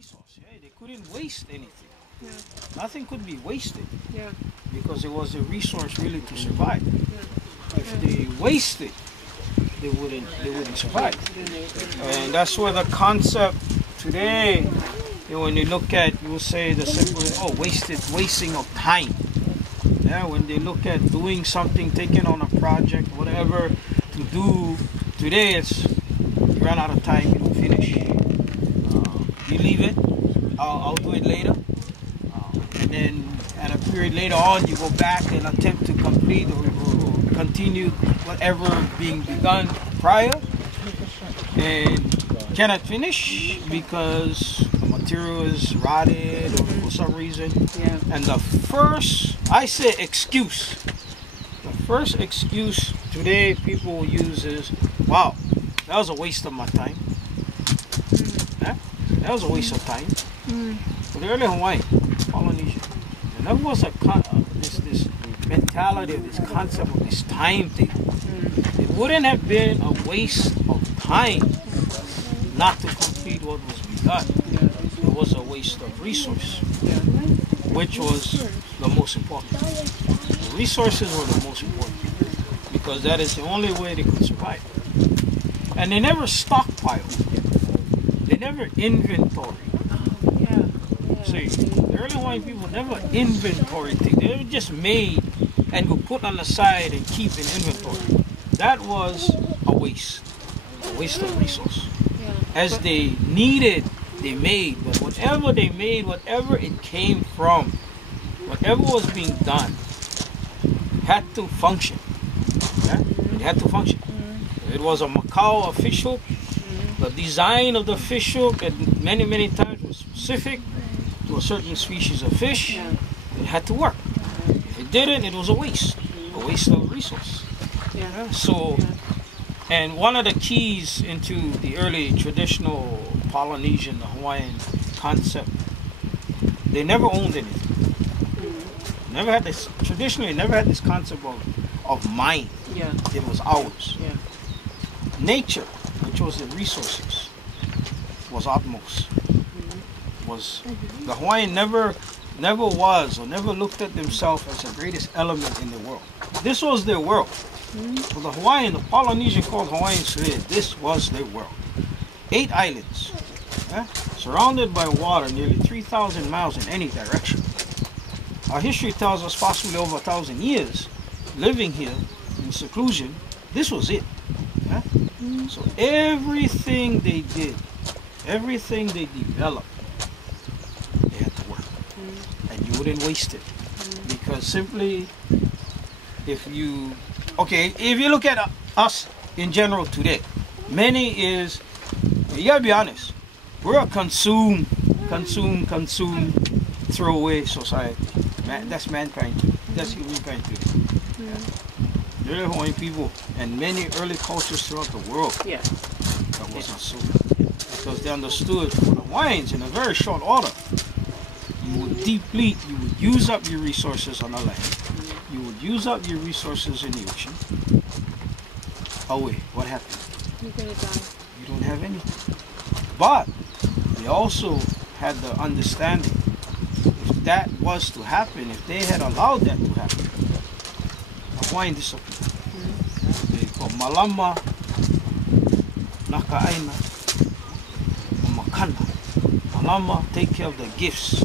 resource. Yeah? They couldn't waste anything. Yeah. Nothing could be wasted. Yeah. Because it was a resource really to survive. Yeah. If they wasted, they wouldn't survive. And that's where the concept today, when you look at, you will say the simple, oh, wasting of time. Yeah, when they look at doing something, taking on a project, whatever to do, today it's you run out of time, you don't finish. You leave it, I'll do it later. And then at a period later on, you go back and attempt to complete or continue whatever being begun prior, and cannot finish because the material is rotted or for some reason. Yeah. And the first, I say excuse, the first excuse today people will use is, wow, that was a waste of my time. Yeah? That was a waste of time. For the early Hawaiian, Polynesian, and that was this mentality of this concept of this timetable. It wouldn't have been a waste of time not to complete what was begun. It was a waste of resource, which was the most important. The resources were the most important because that is the only way they could survive. And they never stockpiled. They never inventory. See, the early Hawaiian people never inventory things. They were just made and go put on the side and keep in inventory. That was a waste of resource. As they needed, they made. But whatever they made, whatever it came from, whatever was being done, had to function. Yeah? It had to function. It was a Macau, a fish hook. The design of the fish hook at many times was specific to a certain species of fish. It had to work. If it didn't, it was a waste of resource. So, and one of the keys into the early traditional Polynesian, the Hawaiian concept, they never owned anything. Never had this, traditionally never had this concept of mine. It was ours. Nature, which was the resources, was utmost. Was the Hawaiian never was or never looked at themselves as the greatest element in the world. This was their world. For the Hawaiian, the Polynesian called Hawaiians today, this was their world. 8 islands, surrounded by water nearly 3,000 miles in any direction. Our history tells us possibly over 1,000 years living here in seclusion. This was it. So everything they did, everything they developed, they had to work. And you wouldn't waste it. Because simply, if you look at us in general today, you gotta be honest, we're a consume, throwaway society. That's mankind too. That's humankind too. The early Hawaiian people and many early cultures throughout the world, that wasn't so. Because they understood for the Hawaiians in a very short order, you would deplete, you would use up your resources on the land, you would use up your resources in the ocean. What happened? You're gonna die. You don't have anything. But they also had the understanding, if that was to happen, if they had allowed that to happen, the Hawaiian disappeared. They called Malama, Nakaaina, Makana. Malama, take care of the gifts,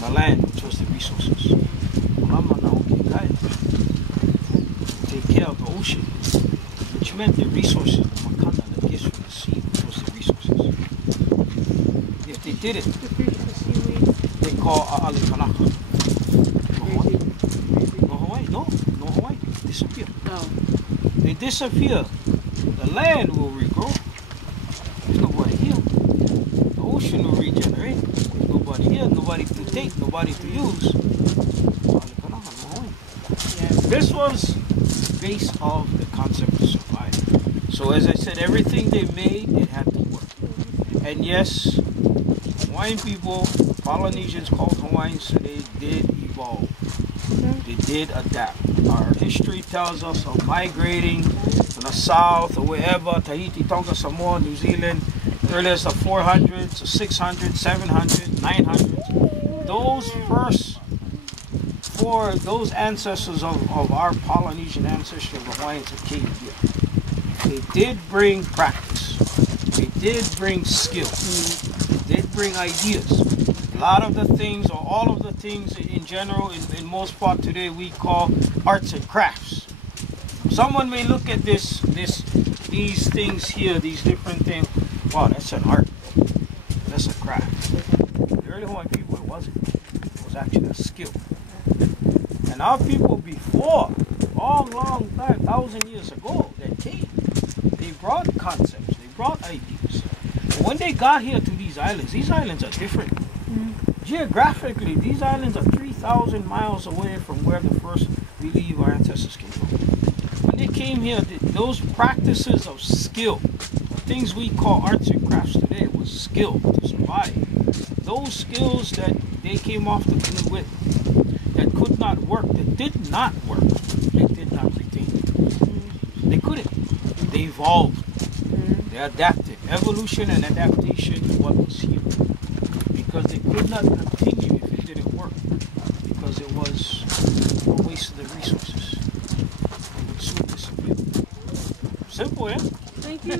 the land, which was the resources. Malama Naokikai, take care of the ocean, which meant the resources. Makana, the gifts from the sea, which was the resources. If they did it, they call A'ali Kanaka. No Hawaii, no Hawaii, disappear. They disappear. The land will regrow. There's nobody here. The ocean will regenerate. There's nobody here, nobody to take, nobody to use. This was the base of the concept of survival. So as I said, everything they made, it had to work. And yes, Hawaiian people, Polynesians called Hawaiians today, did evolve. They did adapt. Our history tells us of migrating to the south or wherever, Tahiti, Tonga, Samoa, New Zealand, early as the 400s, the 600s, 700s, 900s. Those first those ancestors of our Polynesian ancestors, the Hawaiians that came here, they did bring practice. They did bring skill. They did bring ideas. A lot of the things, or all of the things in general, in most part today, we call arts and crafts. Someone may look at these things here, these different things. Wow, that's an art. That's a craft. The early Hawaiian people, it wasn't. It was actually a skill. And our people before, long time, 1,000 years ago, that came, they brought concepts, they brought ideas. And when they got here to these islands are different. Geographically, these islands are 3,000 miles away from where the first, we believe, our ancestors came from. When they came here, those practices of skill, things we call arts and crafts today, was skill to survive. Those skills that they came off the canoe with, that could not work, that did not work, they did not retain. They couldn't. They evolved. They adapted. Evolution and adaptation is what was here. Because they could not continue if it didn't work. Because it was a waste of the resources. It would soon disappear. Simple, yeah? Thank you.